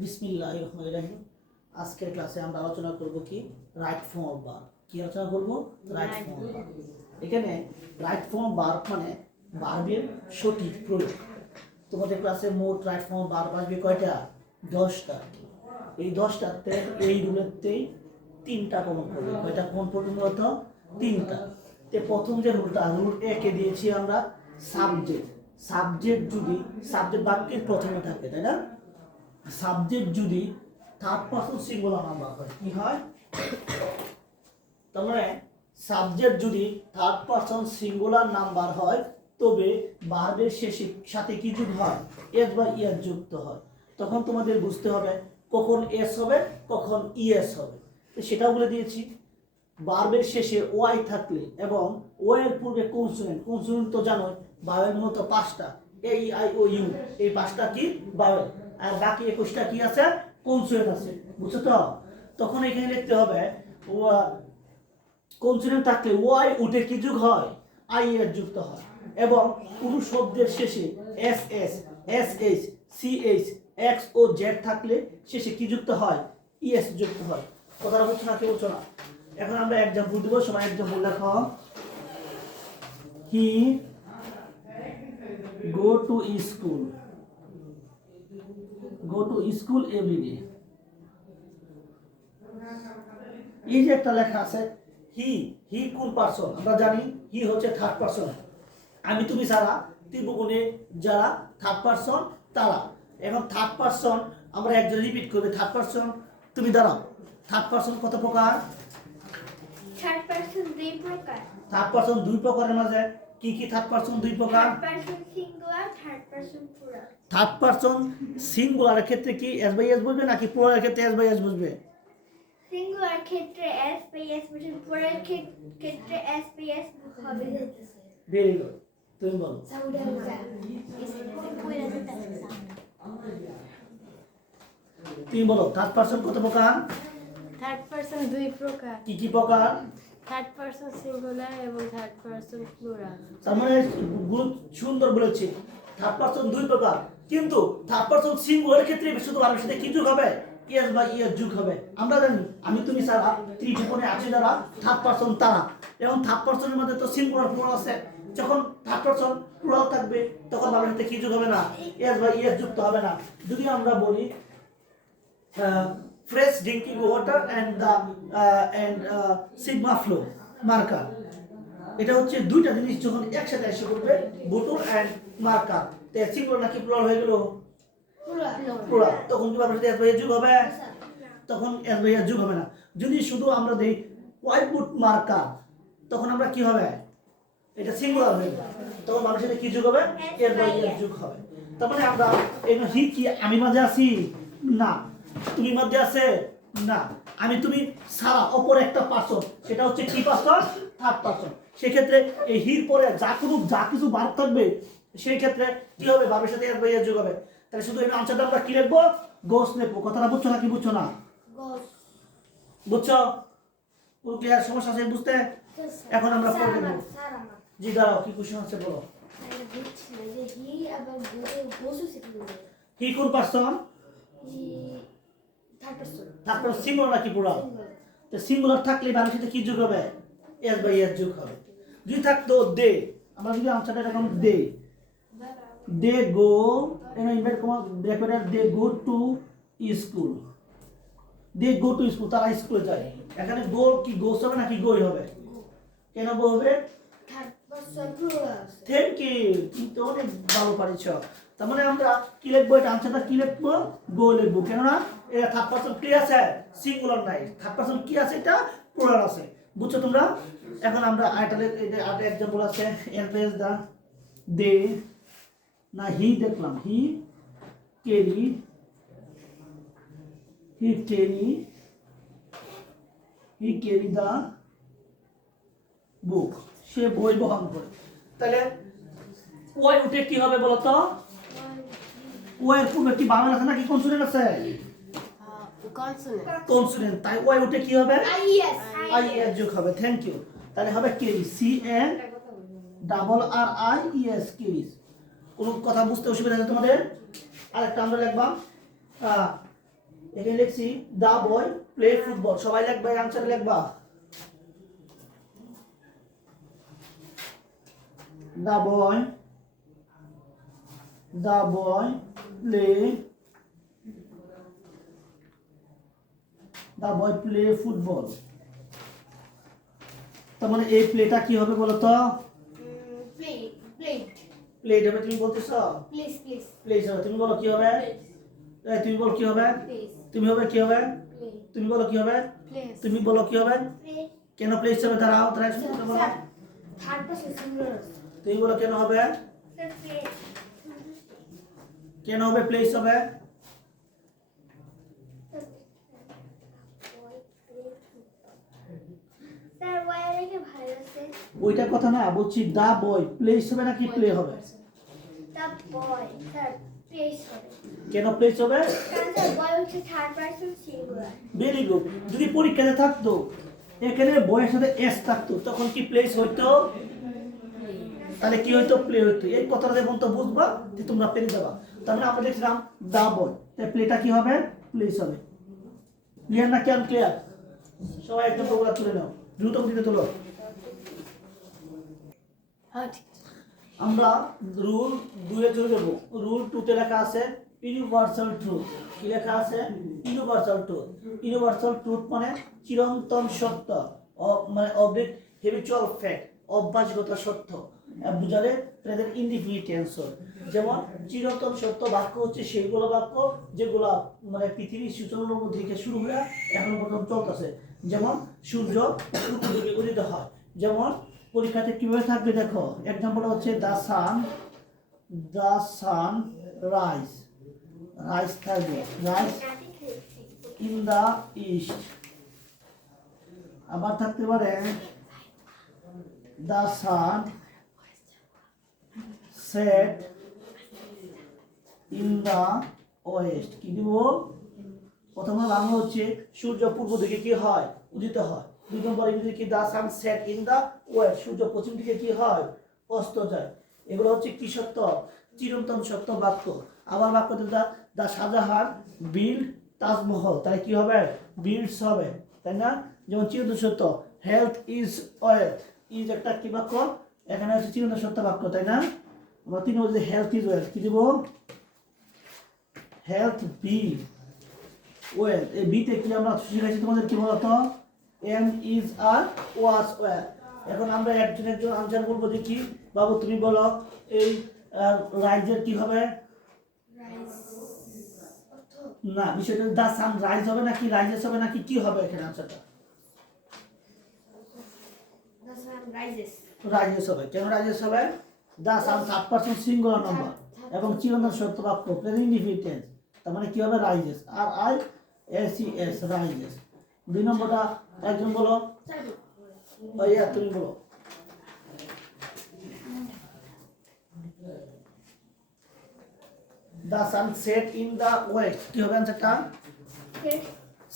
বিসমিল্লাহির রহমানির রহিম। আজকের ক্লাসে আমরা আলোচনা করব কি রাইট ফর্ম অফ ভার্ব। কি আলোচনা করব? Right form of verb. এখানে রাইট ফর্ম অফ ভার্ব মানে ভার্বের সঠিক প্রয়োগ। তোমাদের ক্লাসে মোট রাইট ফর্ম অফ ভার্ব আসবে কয়টা? 10টা। এই 10টাতে এই রুলেতেই 3টা কমন পড়বে। কয়টা কমন পড়বে? মূলত 3টা। তে প্রথম যে রুলটা, রুল একে দিয়েছি আমরা সাবজেক্ট। সাবজেক্ট যদি সাবজেক্ট বাক্যের প্রথমে থাকে, তাই না? সাবজেক্ট যদি থার্ড পারসন সিঙ্গুলার নাম্বার হয়, কি হয়? তার মানে সাবজেক্ট যদি থার্ড পারসন সিঙ্গুলার নাম্বার হয় তবে ভার্বের শেষে সাথে কি যুক্ত হয়? এস বা ইএস যুক্ত হয়। তখন তোমাদের বুঝতে হবে কখন এস হবে, কখন ইএস হবে। তো সেটাও বলে দিয়েছি। ভার্বের শেষে ওয়াই থাকলে এবং ওয়াই এর পূর্বে কনসোনেন্ট। কনসোনেন্ট তো জানোই ভাওয়েল মূলত 5টা, এ ই আই ও ইউ। এই 5টা কি? ভাওয়েল। আর বাকি 21টা কি আছে? কনসোনেন্ট আছে। বুঝছো তো? তখন এখানে লিখতে হবে কনসোনেন্ট থাকলে ওয়াই উঠে কি যুগ হয়? আই এর যুক্ত হয়। এবং কোন শব্দের শেষে s s, s h, c h, x o z থাকলে শেষে কি যুক্ত হয়? ইএস যুক্ত হয়। কথাটা বুঝছো না? কি বলছো না? এখন আমরা एग्जांपल দেব। সবাই एग्जांपल লেখো। হি go to school, go to school every day। এই যে একটা লেখা আছে হি, হি কোন পারসন? আমরা জানি হি হচ্ছে থার্ড পারসন। আমি তুমি যারা, ত্রিভুবনে যারা থার্ড পারসন তারা। এখন থার্ড পারসন আমরা একজন রিপিট করবে। থার্ড পারসন, তুমি দাঁড়াও। থার্ড পারসন কত প্রকার? থার্ড পারসন দুই প্রকার। থার্ড পারসন দুই প্রকারের মাঝে কি কি থার্ড পারসন দুই প্রকার? Third person singular, third person plural. Third person সিঙ্গুলারের ক্ষেত্রে কি এস বাই এস বসবে নাকি প্লুরালের ক্ষেত্রে এস বাই এস বসবে? সিঙ্গুলার ক্ষেত্রে এস বাই এস বসে, প্লুরাল ক্ষেত্রে এস বাই এস হবে। Very good. তুমি বলো। তুমি বলো থার্ড পারসন কত প্রকার? থার্ড পারসন দুই প্রকার। কি কি প্রকার? থার্ড পারসন সিঙ্গুলার এবং থার্ড পারসন প্লুরাল। তার মানে সুন্দর বলেছি। থার্ড পারসন দুই প্রকার, কিন্তু থার্ড পারসন সিঙ্গুলারের ক্ষেত্রে শুধু ভার্বের সাথে কি যোগ হবে? এস বা ইএস যোগ হবে। আমরা জানি আমি তুমি ছাড়া ত্রিভুবনে আছে যারা থার্ড পারসন তারা। এবং থার্ড পারসনের মধ্যে তো সিঙ্গুলার প্লুরাল আছে। যখন থার্ড পারসন প্লুরাল থাকবে তখন ভার্বের সাথে কি যোগ হবে না? এস বা ইএস যুক্ত হবে না। যদি আমরা বলি fresh drinking water and the sigma flow marker, এটা হচ্ছে দুইটা জিনিস যখন একসাথে এসে করবে, বোতল এন্ড মার্কার, তে সিঙ্গুলার নাকি প্লুরাল হয়ে গেল? প্লুরাল। তখন কি ভাবে এস বাই এস যোগ হবে? তখন এস বাই এস যোগ হবে না। যদি শুধু আমরা দেই হোয়াইট বোর্ড মার্কার, তখন আমরা কি হবে? এটা সিঙ্গুলার হয়ে যাবে। তখন ভাবে সাথে কি যোগ হবে? এস বাই এস যোগ হবে। তার মানে আমরা এখানে হি কি আমি মাঝে আছি? না। তুমি মধ্যে আছে? না। আমি তুমি সারা অপর একটা পারসন, সেটা হচ্ছে কি পারসন? Third person. সেই ক্ষেত্রে এই হির পরে যা কিছু ভার্ব থাকবে সেই ক্ষেত্রে কি হবে? ভার্বের সাথে এস বাই এস যোগ হবে। তাহলে শুধু এই আনসারটা আমরা কি লিখবো? গোস লিখবো। কথাটা বুঝছো না কি বুঝছো না? বুঝছো? পুরো ক্লিয়ার? সমস্যা আছে বুঝতে? এখন আমরা পড়ে দেব। জি দাঁড়াও, কি কোশ্চেন আছে বলো। হি কোন পারসন? তারপর সিঙ্গুলার নাকি প্লুরাল? তো সিঙ্গুলার থাকলে ভার্বের সাথে কি যোগ হবে? এস বাই এস যোগ হবে। যদি থাকতো দে, আমরা যদি আনসারটা এরকম দে গো, এখানে invert comma bracket, they go to school. They go to school, তারা স্কুলে যায়। এখানে গো কি গোস হবে নাকি গোই হবে? কেন গো হবে? Third person plural. Thank you, তুমি তো অনেক ভালো পারিছো। তার মানে আমরা কি লিখবো? এটা আনসারটা কি লিখবো? গো লিখবো। কেননা এটা থার্ড পারসন কি আছে? সিঙ্গুলার নাই। থার্ড পারসন কি আছে? এটা প্লুরাল আছে। বুঝছো তোমরা? এখন আমরা এটা एग्जांपल আছে এলপেস দা দে না হি দেখলাম হি ক্যারি দা বুক, সে বই বহন করে। তাহলে ওয়াই উঠে কি হবে বলো তো? ওয়াই এর পূর্বে কি বানান আছে নাকি কনসোনেন্ট আছে? কনসোনেন্ট। তাই ওয়াই উঠে কি হবে? আইএস যোগ হবে। Thank you. তাহলে হবে carry, C N double R I E S, carries. কোন কথা বুঝতে অসুবিধা আছে তোমাদের? আরেকটা আমরা লিখবাম এখানে লিখছি দা বয় প্লে ফুটবল, সবাই লিখবা আনসার লিখবা দা বয় প্লে ফুটবল। তার মানে এই প্লেটা কি হবে বলো তো? প্লেট হবে, তুমি বলতেছ প্লেস হবে, তুমি বলো কি হবে? তুমি বলো কি হবে? তুমি হবে কি হবে? তুমি বলো কি হবে? তুমি বলো কি হবে? কেন প্লেস হবে? দাঁড়াও দাঁড়াও, বলো। তুমি বলো কেন হবে? কেন হবে প্লেস হবে? স্যার ওয়াই রেখে ভালো আছে। ওইটা কথা না, বলছি দা বয় প্লেস হবে নাকি প্লে হবে? দা বয় স্যার প্লেস হবে। কেন প্লেস হবে? কারণ স্যার বয় হচ্ছে third person singular. Very good. যদি পরীক্ষাতে থাকতো এখানে বয়ের সাথে এস থাকতো তখন কি প্লেস হইতো? তাহলে কি হইতো? প্লে হইতো। এই কথাটা যখন তো বুঝবা যে তোমরা পেরে যাবা। তার মানে আমরা দেখছিলাম দা বয়, তাই প্লেটা কি হবে? প্লেস হবে। ক্লিয়ার না? কেন ক্লিয়ার? সবাই একদম প্রোগ্রাম তুলে নাও, দ্রুত গতিতে তোলো। আমরা রুল 2 এ চলে যাব। রুল 2 তে লেখা আছে ইউনিভার্সাল ট্রুথ। কি লেখা আছে? Universal truth. ইউনিভার্সাল ট্রুথ মানে চিরন্তন সত্য, মানে হ্যাবিচুয়াল ফ্যাক্ট, অভ্যাসগত সত্য। বুঝালে প্রেজেন্ট ইনডিফিনিট টেন্সর। যেমন চিরন্তন সত্য বাক্য হচ্ছে সেইগুলো বাক্য যেগুলো মানে পৃথিবীর সূচনার মধ্যে থেকে শুরু হয়ে এখন পর্যন্ত চলতেছে। যেমন সূর্য পূর্ব দিকে উদিত হয়। যেমন পরীক্ষাতে কিভাবে থাকবে দেখো, এক্সাম্পল হচ্ছে দ্য সান রাইজ থাকবে, রাইজ ইন দ্য ইস্ট। আবার থাকতে পারে the sun set in the west. কি দিব? প্রথমে বাংলা হচ্ছে সূর্য পূর্ব দিকে কি হয়? উদিত হয়। দুই নম্বর ইংরেজি কি? The sun set in the west, সূর্য পশ্চিম দিকে কি হয়? অস্ত যায়। এগুলো হচ্ছে কি সত্য? চিরন্তন সত্য বাক্য। আবার বাক্য দ্য শাহজাহান বিল্ড তাজমহল, তাই কি হবে? বিল্ডস হবে, তাই না? যেমন চিরন্তন সত্য হেলথ ইজ ওয়েলথ, ইজ একটা কি বাক্য? এখানে হচ্ছে চিরন্তন সত্য বাক্য, তাই না? আমরা 3 নম্বর হেলথ ইজ ওয়েলথ, কি দিব? Health be well. এই বিতে কি আমরা শিখেছি তোমাদের কি বলতো? Am is are was well. এখন আমরা একজন আনসার বলবো যে কি বাবু তুমি বলো এই রাইজের কি হবে? না, বিষয়টা দা সান রাইজ হবে নাকি রাইজেস হবে নাকি কি হবে এখানে আনসারটা? রাইজেস হবে। কেন রাইজেস হবে? দা সান থার্ড পারসন সিঙ্গুলার নাম্বার এবং চিরন্তন সত্য বাক্য প্রেজেন্ট ইনডিফিনিট টেন্স, তার মানে কি হবে? Rises, R I S E S, rises. 2 নম্বরটা একজন বলো, ভাইয়া তুমি বলো। The sun set in the west, কি হবে আনসারটা?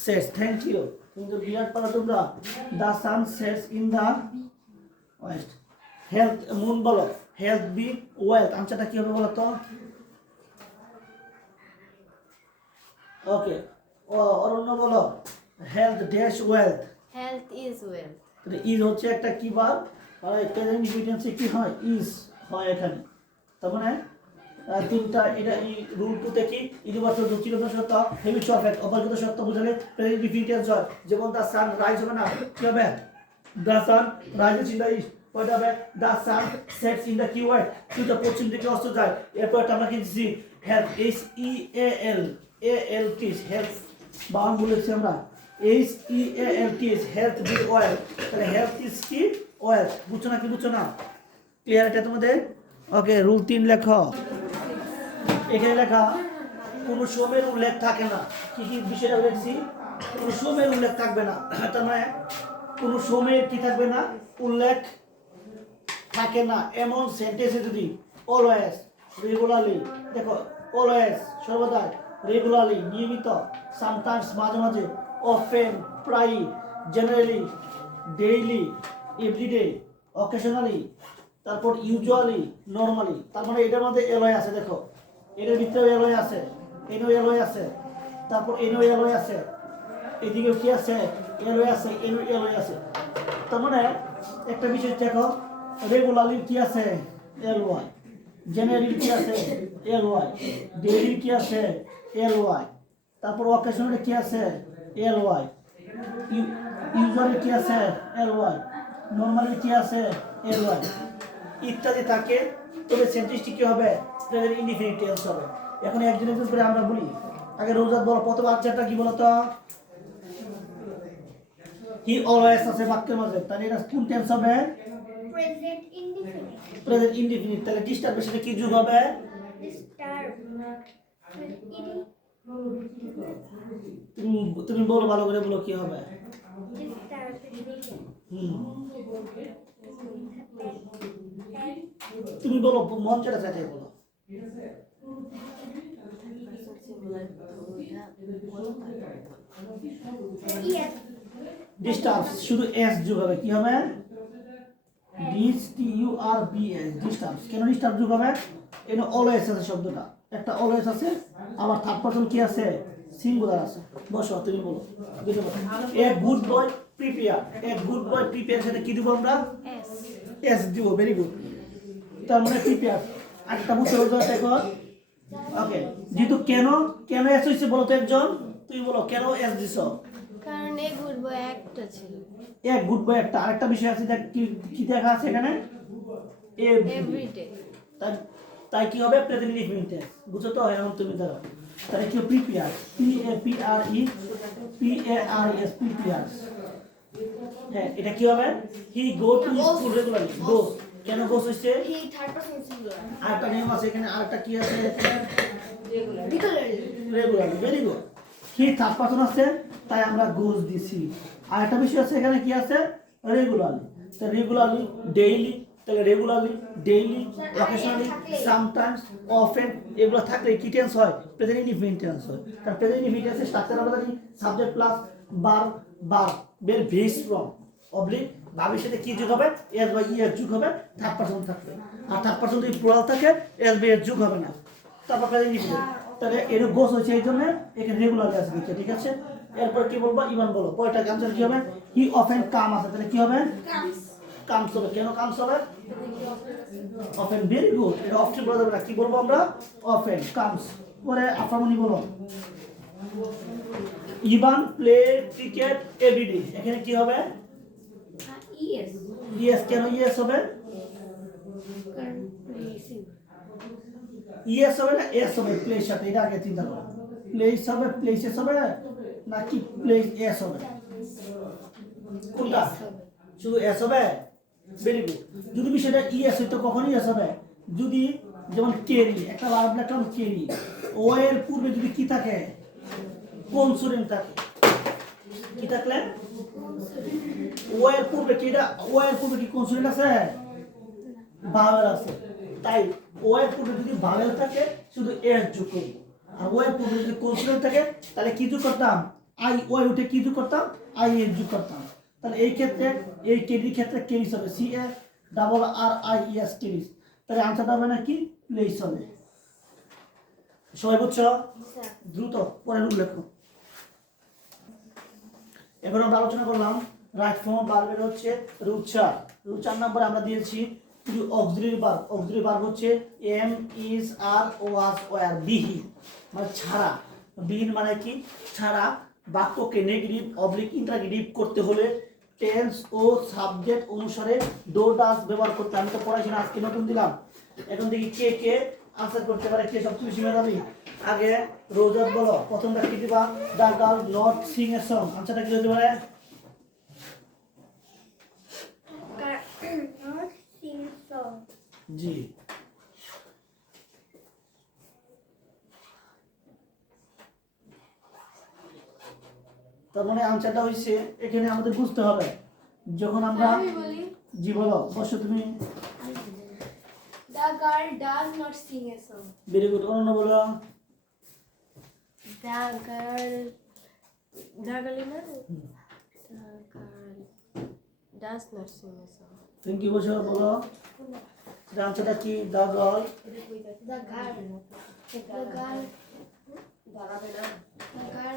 সেটস। থ্যাংক ইউ, কিন্তু বিরাট পারো তোমরা। The sun sets in the West. Health moon বলো, হেলথ বি ওয়েলথ, আনসারটা কি হবে বলো তো? ওকে, অরণ্য বলো health dash wealth. Health is wealth. তাহলে ইজ হচ্ছে একটা কি বার, আর প্রেজেন্ট ইনডিফিনিটে কি হয়? ইজ হয় এখানে। তার মানে তিনটা এটা এই রুল 2 তে কি ইউনিভার্সাল ট্রুথ, চিরন্তন সত্য, হ্যাবিচুয়াল ফ্যাক্ট, অভ্যাসগত সত্য বুঝালে প্রেজেন্ট ইনডিফিনিট হয়। যেমন দ্য সান রাইজ হবে না, কি হবে? The sun rises in the east, কয়টা হবে? The sun sets in the কি ওয়েস্ট, সূর্য পশ্চিম দিকে অস্ত যায়। এরপর আমরা কিনছি হেলথ, এইচ ই এ এল টি, হেলথ বাউন্ড বলেছি আমরা, H E A L T, health be well. তাহলে হেলথ ইজ কি? ওয়েল। বুঝছো না? কি বুঝছো না? ক্লিয়ার এটা তোমাদের? ওকে, রুল 3 লেখো। এখানে লেখা কোনো সময়ের উল্লেখ থাকে না। কি কি বিষয়টা লিখছি? কোনো সময়ের উল্লেখ থাকবে না। তার মানে কোনো সময়ের কি থাকবে না? উল্লেখ থাকে না এমন সেন্টেন্সে যদি অলওয়েজ, রেগুলারলি, দেখো অলওয়েজ সর্বদা, রেগুলারলি নিয়মিত, সামটাইমস মাঝে মাঝে, অফেন প্রায়ই, জেনারেলি ডেইলি, এভরিডে, অকেশনালি, তারপর ইউজুয়ালি, নর্মালি। তার মানে এটার মধ্যে এলয় আছে, দেখো এটার ভিতরে এলয় আছে, এটাও এলয় আছে। তারপর এনও এলওয়ে আছে, এদিকেও কি আছে, এলওয়ে আছে, এনও এলওয়ে আছে। তার মানে একটা বিষয় দেখো, রেগুলারলি কি আছে, এলওয়াই, জেনারেলি কি আছে, এলওয়াই, ডেইলি কি আছে, এলওয়াই, তারপর অকেশনালি কি আছে, এলওয়াই, ইউজুয়ালি কি আছে, এলওয়াই, নরমালি কি আছে, এলওয়াই ইত্যাদি থাকে। তবে সেন্টেন্সটি কি হবে, প্রেজেন্ট ইনডিফিনিট টেন্স হবে। এখন একজন একজন করে আমরা বলি। আগে রোজাত বলো, প্রথম আনসারটা কি বলতো, হি অলওয়েজ আছে বাক্যের মাঝে, তাহলে এটা কোন টেন্স হবে, প্রেজেন্ট ইনডিফিনিট। Present indefinite. তাহলে ডিস্টার্বের সাথে কি যোগ হবে, ডিস্টার্ব ইডি তুমি তুমি বলো, ভালো করে বলো কি হবে। ডিস্টার্ব তুমি বলো, মন চেটা চাইতে বলো। ইয়েস ডিস্টার্ব শুধু এস যোগ হবে, কি হবে, dis T U R B S, disturb. কেন ডিস্টার্ব যোগ হবে, এখানে অলওয়েজ আছে শব্দটা, একটা অলওয়েজ আছে, আবার থার্ড পারসন কি আছে, সিঙ্গুলার আছে। বসো, তুমি বলো, বুঝতে পারো। A good boy prepare, a good boy prepare সাথে কি দিব আমরা, এস এস দিব, ভেরি গুড। তার মানে প্রিপেয়ার। একটা বুঝতে পারছো এখন, ওকে। যেহেতু কেন কেন এস হয়েছে বলো তো একজন, তুমি বলো কেন এস দিছো। কারণ এই গুড বয় একটা ছিল, এক গুড বয় একটা, আরেকটা বিষয় আছে, দেখ কি কি দেখা আছে এখানে, এভরিডে। তাই তাই কি হবে, প্রেজেন্ট ইনডিফিনিট টেন্স, বুঝছো তো। এখন তুমি ধরো, তাহলে কি prepare, P A P R E P A R S, prepare. হ্যাঁ, এটা কি হবে, he go to school regularly, go. কেন গোস হইছে, হি থার্ড পারসন সিঙ্গুলার আরেকটা নিয়ম আছে এখানে, আরেকটা কি আছে, regularly regularly, very good. He third person আছে, তাই আমরা গোস দিছি। আরেকটা বিষয় আছে এখানে, কি আছে, রেগুলারলি। তো রেগুলারলি, ডেইলি, তাহলে regularly, daily, occasionally, sometimes, often, এগুলো থাকলে কি টেন্স হয়, প্রেজেন্ট ইনডিফিনিট টেন্স হয়। কারণ প্রেজেন্ট ইনডিফিনিট টেন্সের স্ট্রাকচার আমরা জানি, সাবজেক্ট প্লাস বার, বার বের ভেস ফ্রম অবলিক, ভাবের সাথে কি যোগ হবে, এস বা ই এর যোগ হবে, থার্ড পারসন থাকবে। আর থার্ড পারসন যদি প্লুরাল থাকে, এস বা এর যোগ হবে না। তারপর প্রেজেন্ট ইনডিফিনিট, তাহলে এর গোস হয়েছে এই জন্য এখানে রেগুলারলি আছে দিচ্ছে, ঠিক আছে। এরপর কি বলবো, ইভান বলো, পরেরটা আনসার কি হবে, হি অফেন কাম আছে, তাহলে কি হবে, কামস কামস হবে। কেন কামস হবে, অফেন, ভেরি গুড। এটা অফেন বলা যাবে না, কি বলবো আমরা, অফেন কামস। পরে আফরামনি বলো, ইভান প্লে ক্রিকেট এভরিডে, এখানে কি হবে, ইয়েস ইয়েস। কেন ইয়েস হবে, কারণ প্লেসিং ইয়েস হবে না এস হবে, প্লেস সাথে, এটা আগে চিন্তা করো, প্লেস হবে, প্লেসেস হবে নাকি প্লেস এস হবে, কোনটা, শুধু এস হবে, ভেরি গুড। যদি বিষয়টা ইএস হইতো কখন ইএস হবে, যদি যেমন কেরি, একটা ভার্ব লিখলাম কেরি, ও এর পূর্বে যদি কি থাকে, কনসোনেন্ট থাকে, কি থাকলে, ও এর পূর্বে কি, এটা ও এর পূর্বে কি কনসোনেন্ট আছে, ভাওয়েল আছে। তাই ও এর পূর্বে যদি ভাওয়েল থাকে শুধু এস যোগ করব, আর ও এর পূর্বে যদি কনসোনেন্ট থাকে তাহলে কি যোগ করতাম, আই, ও উঠে কি যোগ করতাম, আই এর যোগ করতাম। তাহলে এই ক্ষেত্রে, এই কেরির ক্ষেত্রে কেরিস হবে, C A double R I S, carries. তাহলে আনসারটা হবে না কি, প্লেস হবে। সবাই বুঝছো, দ্রুত পরের উল্লেখ। এবার আমরা আলোচনা করলাম রাইট ফর্ম ভার্বের হচ্ছে রুট 4। রুট 4 নম্বরে আমরা দিয়েছি অক্সিলারি ভার্ব। অক্সিলারি ভার্ব হচ্ছে am, is, are, was, were, বিহীন, মানে ছাড়া। বিহীন মানে কি, ছাড়া। বাক্যকে নেগেটিভ অবলিক ইন্টারগেটিভ করতে হলে টেন্স ও সাবজেক্ট অনুসারে ডো ডাস ব্যবহার করতে। আমি তো পড়াইছি না, আজকে নতুন দিলাম। এখন দেখি কে কে আনসার করতে পারে, কে সবচেয়ে বেশি মেধাবী। আগে রোজাত বলো, প্রথমটা কি দিবা, the girl not sing a song, আনসারটা কি হতে পারে, নট সিং সং জি। তার মানে আনসারটা হইছে, এখানে আমাদের বুঝতে হবে যখন আমরা, আমি বলি, জি বলো, অবশ্য তুমি, the girl does not sing a song very good. অন্য বলো, দ্য গার্ল, দ্য গার্ল না, the girl does not sing a song. Thank you. বসো বলো, আনসারটা কি, the girl, the girl the girl the girl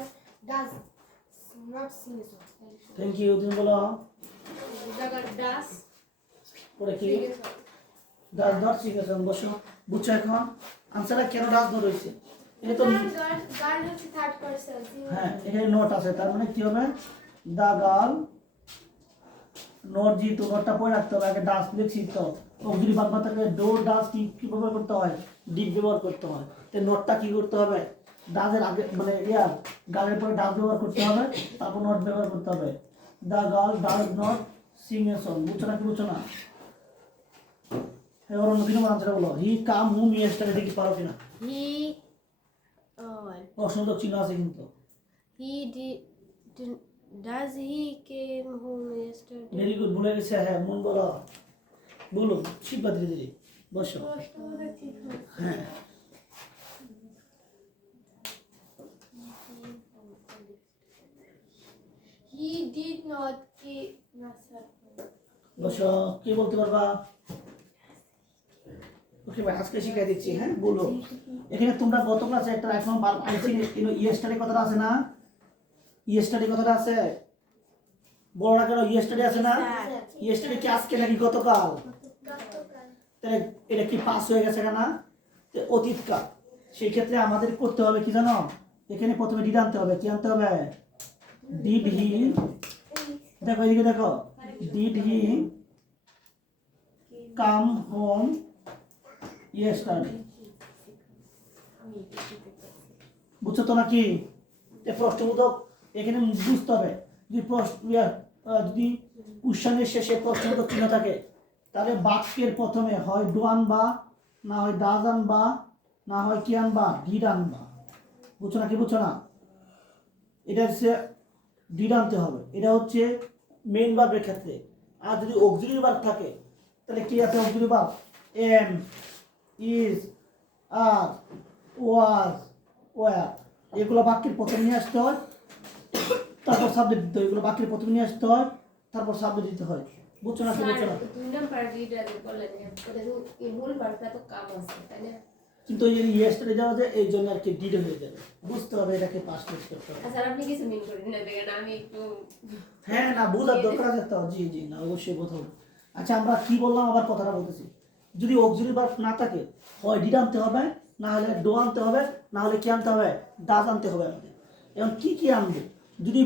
sing a song. Thank you, তুমি বলো জায়গা das পরে কি sing a song. Does not sing a song. বসো, বুঝছো এখন আনসারটা কেন ডাস নট হয়েছে? এটা তো গার্ল হচ্ছে থার্ড পারসন। হ্যাঁ, এখানে নোট আছে, তার মানে কি হবে দা গার্ল নোট, যেহেতু নোটটা পড়ে রাখতে হবে, আগে ডাস লিখছি তো অগ্নি বাংলা থেকে ডো ডাস কি ব্যবহার করতে হয়, ডিপ ব্যবহার করতে হয়। তো নোটটা কি করতে হবে, ডাসের আগে মানে গালের পরে ডাস ব্যবহার করতে হবে, তারপর নোট ব্যবহার করতে হবে। The girl does not sing a song. বুঝছো না কি বুঝছো না? এবার অন্য দিন আনসার বলো, হি কাম হুম ইয়েস্টারডে, দেখি পারো কিনা। He oh প্রশ্নবোধক চিহ্ন আছে কিন্তু। he does he came home yesterday. Very good, ভুলে গেছে। হ্যাঁ, মন বলো, বলো শিববা ধীরে ধীরে। বসো। হ্যাঁ, He did not keep বসো। কি বলতে পারবা? ওকে ভাই, আজকে শিখাই দিচ্ছি। হ্যাঁ, বলো। এখানে তোমরা গত ক্লাসে একটা এখন আইসি ইয়েস্টারডে কথাটা আছে না? ইয়েস্টারডে কথাটা আছে, বড় না কেন? ইয়েস্টারডে আছে না? ইয়েস্টারডে কি আজকে নাকি গতকাল? তাহলে এটা কি পাস হয়ে গেছে কেন? অতীতকাল। সেই ক্ষেত্রে আমাদের করতে হবে কি জানো, এখানে প্রথমে ডিড আনতে হবে। কি আনতে হবে? ডিড হি, দেখো এদিকে দেখো, did he come home yesterday. বুঝছো তো নাকি? প্রশ্নবোধক এখানে বুঝতে হবে। যদি যদি কুশনের শেষে প্রশ্নবোধক চিহ্ন থাকে, তাহলে বাক্যের প্রথমে হয় ডু আনবা, না হয় ডাজ আনবা, না হয় কি আনবা, ডিড আনবা। বুঝছো না কি বুঝছো না? এটা হচ্ছে ডিড আনতে হবে, এটা হচ্ছে মেইন ভার্বের ক্ষেত্রে। আর যদি অক্সিলারি ভার্ব থাকে, তাহলে কি আছে auxiliary verb? Am, is, are, was, were, এগুলো বাক্যের প্রথমে নিয়ে আসতে হয়, তারপর সাবজেক্ট দিতে হয়। এগুলো বাক্যের প্রথমে নিয়ে আসতে হয়, তারপর সাবজেক্ট দিতে হয়। বুঝছো না কি বুঝছো না? দুই নাম্বার রিডার বললেন ওটা তো এই মূল বার্তা তো কাম আছে তাই না? কিন্তু এই ইয়েস্টারডে যাওয়া যায়, এই জন্য আর কি ডিড হয়ে যাবে। বুঝতে হবে এটাকে পাস করতে হবে। আচ্ছা আপনি কিছু মিন করেন না, দেখেন আমি একটু হ্যাঁ, না বোঝার দরকার আছে তো। জি জি, না অবশ্যই বোঝাবো। আচ্ছা, আমরা কি বললাম আবার কথাটা বলতেছি। যদি অক্সিলারি ভার্ব না থাকে, হয় ডিড আনতে হবে, না হলে ডো আনতে হবে, না হলে কি আনতে হবে, ডাজ আনতে হবে আমাদের। এখন কি কি আনবো? যদি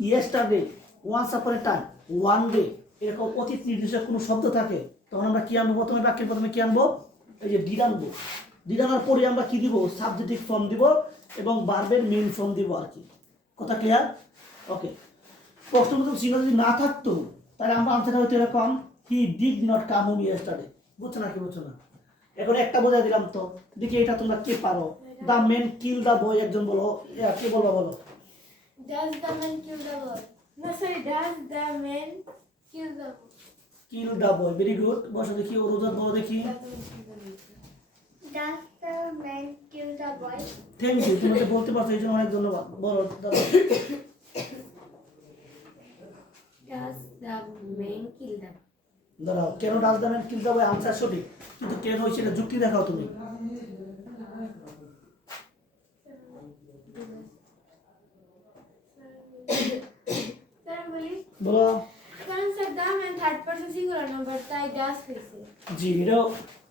ইয়েস্টারডে, ওয়ান্স আপন এ টাইম, ওয়ান ডে, এরকম অতীত নির্দিষ্ট কোনো শব্দ থাকে, তখন আমরা কি আনবো? প্রথমে বাক্যের প্রথমে কি আনবো? এই যে ডিড আনবো। ডিড আনার পরে আমরা কি দিব? সাবজেক্টিভ ফর্ম দিব এবং ভার্বের মেইন ফর্ম দিব আর কি। কথা ক্লিয়ার? ওকে। প্রশ্নবোধক চিহ্ন যদি না থাকতো, তাহলে আমরা আনসারটা হয়তো এরকম, he did not come home yesterday. বুঝছো না কি বুঝছো না? এখন একটা বোঝাই দিলাম তো, দেখি এটা তোমরা কে পারো। The men kill the boy, একজন বলো। কে বলবো বলো? Does the man kill the boy? No, sorry. Does the man kill the boy? Kill the boy, very good. বসো দেখি, ও রোজার বলো দেখি। Does the man kill the boy? Thank you, তুমি তো বলতে পারছো, এই জন্য অনেক ধন্যবাদ। বলো দাদা। does the man kill them? দাঁড়াও, কেন does the man kill the boy? Answer সঠিক, কিন্তু কেন হয়েছে এটা যুক্তি দেখাও তুমি। Sir, বলি বলো। কারণ sir the man third person singular number, তাই does হয়েছে। জি, এটা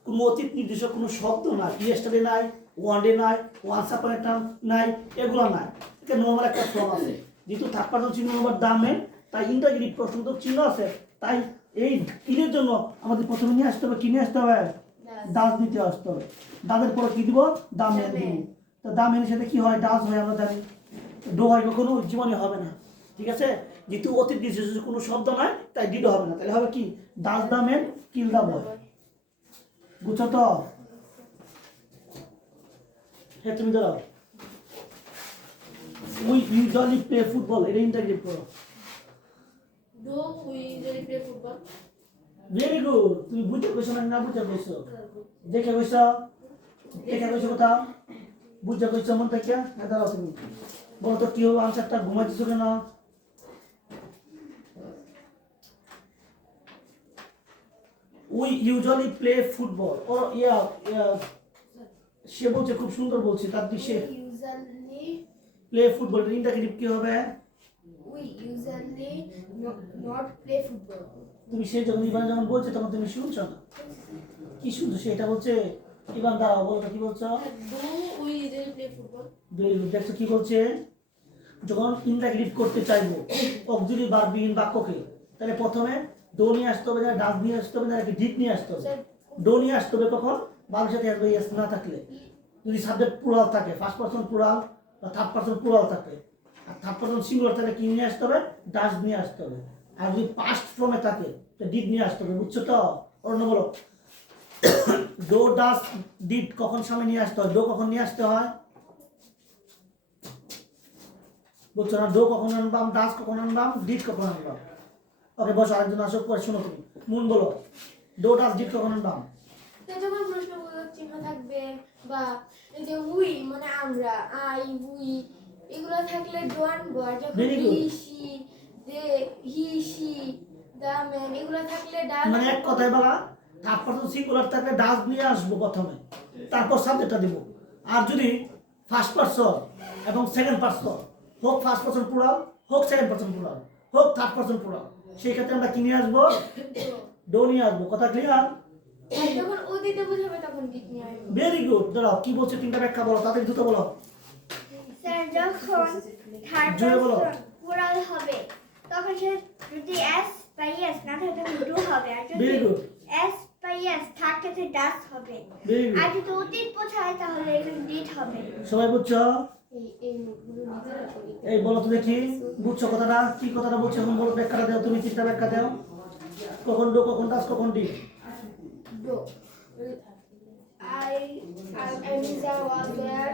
কোনো অতীত নির্দিষ্ট কোনো শব্দ নাই। ইয়েস্টারডে নাই, ওয়ান ডে নাই, ওয়ান্স আপন এ টাইম নাই, এগুলো নাই। এটা নর্মাল একটা ফর্ম আছে। যেহেতু থার্ড পারসন চিহ্ন নম্বর দামে, তাই ইন্টারগেটিভ প্রশ্নবোধক চিহ্ন আছে। তাই এই কিনের জন্য আমাদের প্রথমে নিয়ে আসতে হবে, কি নিয়ে আসতে হবে? ডাস দিতে আসতে হবে। ডাজের পরে কি দিব? দাম মেন দিব। তো দাম মেনের সাথে কি হয়? ডাস হয়, আমরা জানি। ডো হয় কখনো জীবনে হবে না। ঠিক আছে? যেহেতু অতীত নির্দিষ্ট কোনো শব্দ নাই, তাই ডিডো হবে না। তাহলে হবে কি? Does the man kill the বয়। বুঝছো তো? হ্যাঁ, তুমি দাঁড়াও। উই ইউজুয়ালি প্লে ফুটবল, এটা ইন্টারগ্রেট করো। Do we usually play football? Very good. তুমি বুঝতে পেরেছো না বুঝতে পেরেছো? দেখে পেয়েছো? দেখে পেয়েছো কোথাও? বুঝতে পেরেছো মন থেকে? হ্যাঁ, দাঁড়াও তুমি। বলো তো কি হবে আনসারটা? ঘুমাইতেছো কেন? We usually play football. ও সে বলছে, খুব সুন্দর বলছে, তার দিকে Usually প্লে ফুটবল, ইন্টারগ্রেটিভ কি হবে? we usually not play football. তুমি সেই যখন ইভান যখন বলছে তখন তুমি শুনছো না, কি শুনছো সেটা বলছে ইভান দাঁড়াও বলো তো কি বলছো? Do we usually play football? Very good. দেখছো কি বলছে, যখন ইন্টাগ্রেট করতে চাইবো অক্সিলারি ভার্ববিহীন বাক্যকে, তাহলে প্রথমে ডো নিয়ে আসতে হবে, ডাস নিয়ে আসতে হবে, নাকি ডিড নিয়ে আসতে হবে? ডো নিয়ে আসতে হবে কখন? ভার্বের সাথে আসবে এস না থাকলে, যদি সাবজেক্ট প্লুরাল থাকে, ফার্স্ট পারসন প্লুরাল বা থার্ড পারসন প্লুরাল থাকে, আর থার্ড পারসন সিঙ্গুলার থাকে কি নিয়ে আসতে হবে? ডাস নিয়ে আসতে হবে। আর যদি পাস্ট ফর্মে থাকে তো ডিড নিয়ে আসতে হবে, বুঝছো তো? অন্য বলো, ডো ডাস ডিড কখন সামনে নিয়ে আসতে হয়? ডো কখন নিয়ে আসতে হয় বুঝছো না? ডো কখন আনবাম, ডাস কখন আনবাম, ডিড কখন আনবাম? ওকে বসো, আরেকজন আসো, পরে শোনো তুমি। মুন বলো, ডো ডাস ডিড কখন আনবাম? তো যখন প্রশ্নবোধক চিহ্ন থাকবে বা এই যে উই মানে আমরা, আই, উই এগুলো থাকলে ডো আনবো। আর যখন Very good. হি, সি, দে, হি, সি, দা, ম্যান এগুলো থাকলে ডাস মানে এক কথায় বলা, থার্ড পারসন সিঙ্গুলার থাকলে ডাস নিয়ে আসবো প্রথমে, তারপর সাবজেক্টটা দিব। আর যদি ফার্স্ট পারসন এবং সেকেন্ড পারসন, হোক ফার্স্ট পারসন প্লুরাল, হোক সেকেন্ড পারসন প্লুরাল, হোক থার্ড পারসন প্লুরাল, সেই ক্ষেত্রে আমরা কি নিয়ে আসবো? ডো নিয়ে আসবো। কথা ক্লিয়ার? আর যখন অতীতে বোঝাবে তখন ডিড নিয়ে আসবো। Very good. দাঁড়াও, কি বলছে তিনটা ব্যাখ্যা বলো, তাদের দ্রুত বলো। স্যার যখন থার্ড জোরে বলো। পারসন প্লুরাল হবে তখন সে যদি এস বা ইয়েস না থাকে তখন ডু হবে, আর যদি Very good. এস বা ইয়েস থাকে তাহলে ডাস হবে, ভেরি আর গুড। যদি অতীত বোঝায় তাহলে এখানে ডিড হবে। সবাই বুঝছো? এই নোটগুলো নিজেরা করি। এই বলো তো দেখি, বুঝছো কথাটা? কি কথাটা বলছো এখন বলো, ব্যাখ্যাটা দাও, তুমি তিনটা ব্যাখ্যা দাও। কখন ডো, কখন ডাস, কখন did? Do I Eliza was there,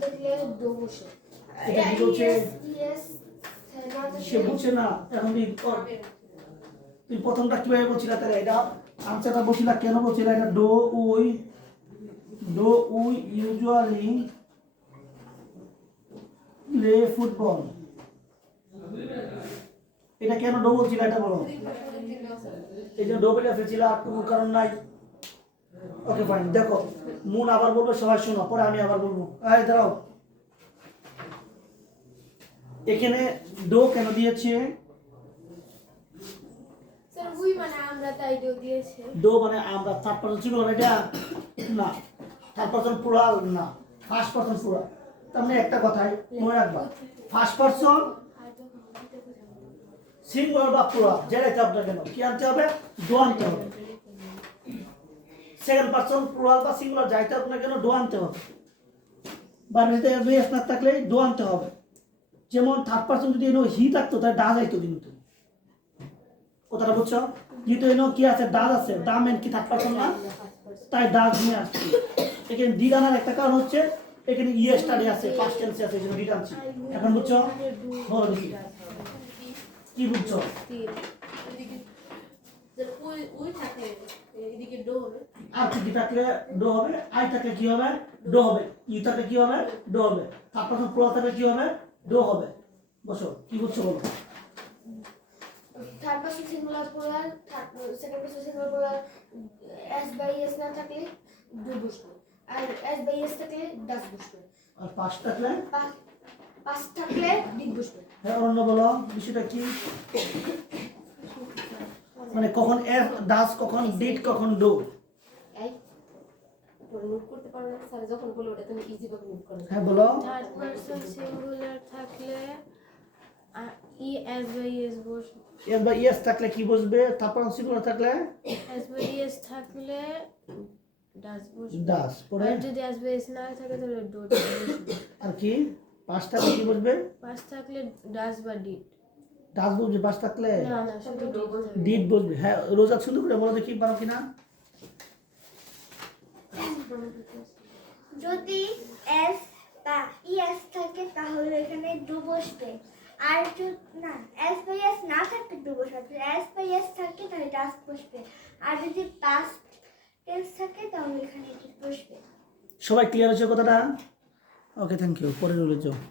থাকলে ডো বসে। এটা কি বলছে? Yes, সে বুঝছে না এখন। তুমি প্রথমটা কিভাবে বলছিলা তাহলে? এটা আনসারটা বলছিলা কেন বলছিলা? এটা do we usually play football, এটা কেন ডো বলছিলা এটা বলো। এই যে ডো বলে ফেলছিলা, আর কোনো কারণ নাই। Okay fine. দেখো, মুন আবার বলবো, সবাই শোনো, পরে আমি আবার বলবো। এই দাঁড়াও, এখানে ডো কেন দিয়েছে? স্যার উই মানে আমরা, তাই ডো দিয়েছে। ডো মানে আমরা, থার্ড পারসন সিঙ্গুলার এটা না, থার্ড পারসন প্লুরাল না, ফার্স্ট পারসন প্লুরাল। তার মানে একটা কথাই মনে রাখবা, ফার্স্ট পারসন আর যখন অতীতে বোঝাবে সিঙ্গুলার বা প্লুরাল যেটাই থাকুক না কেন, কি আনতে হবে? ডো আনতে হবে। সেকেন্ড পারসন প্লুরাল বা সিঙ্গুলার যাই থাকুক না কেন, ডো আনতে হবে। বারবিতে এস না থাকলে ডো আনতে হবে। যেমন থার্ড পারসন যদি এনো হি থাকতো তাহলে ডা যাইতো কিন্তু। কথাটা বুঝছো? যেহেতু এনো কি আছে? ডাজ আছে। ডা মেন কি থার্ড পারসন না? তাই ডাজ নিয়ে আসছি। এখানে ডিড আনার একটা কারণ হচ্ছে এখানে ইয়েস্টারডে আছে, পাস্ট টেন্সে আছে, এজন্য ডিড আনছি। এখন বুঝছো? বলো দেখি কি বুঝছো? উই থাকলে এদিকে ডো হবে। আর কি থাকলে ডো হবে, আই থাকলে কি হবে? ডো হবে। ইউ থাকলে কি হবে? ডো হবে। থার্ড পারসন প্লুরাল থাকলে কি হবে? ডো হবে। বসো, কি বুঝছো বলো। Third person singular plural, second person singular plural, S by S না থাকলে ডু বসবে, আর এস বাই এস থাকলে ডাস বসবে, আর পাস্ট থাকলে? পাস থাকলে ডিড বসবে। হ্যাঁ, অন্য বলো বিষয়টা কি? মানে কখন এস ডাস, কখন ডিড, কখন ডো। এই পরে নোট করতে পারো না স্যার, যখন বলে ওটা তুমি ইজি ভাবে নোট করো। হ্যাঁ বলো। থার্ড পারসন সিঙ্গুলার থাকলে ই এস বাই এস বসবে, এস বা ইয়েস থাকলে কি বসবে? থার্ড পারসন সিঙ্গুলার থাকলে এস বাই এস থাকলে ডাস বসবে। ডাস। পরে আর যদি এস বাই এস না থাকে তাহলে ডট বসবে। আর কি? পাস্ট থাকলে কি বসবে? পাস থাকলে ডাস বা ডিড। ডাস বসবে পাস্ট থাকলে? না না শুধু ডিড বসবে। ডিড বসবে। হ্যাঁ, রোজা সুন্দর করে বলো দেখি, পারো কিনা? যদি এস বা ইএস থাকে তাহলে এখানে ডু বসবে, আর যদি না এস বা ইএস না থাকে ডু বসবে, এস বা ইএস থাকে তাহলে ডাস বসবে, আর যদি পাস্ট টেন্স থাকে তাহলে এখানে ডিড বসবে। সবাই ক্লিয়ার হয়েছে কথাটা? ওকে, থ্যাংক ইউ। পরে রইল যাও।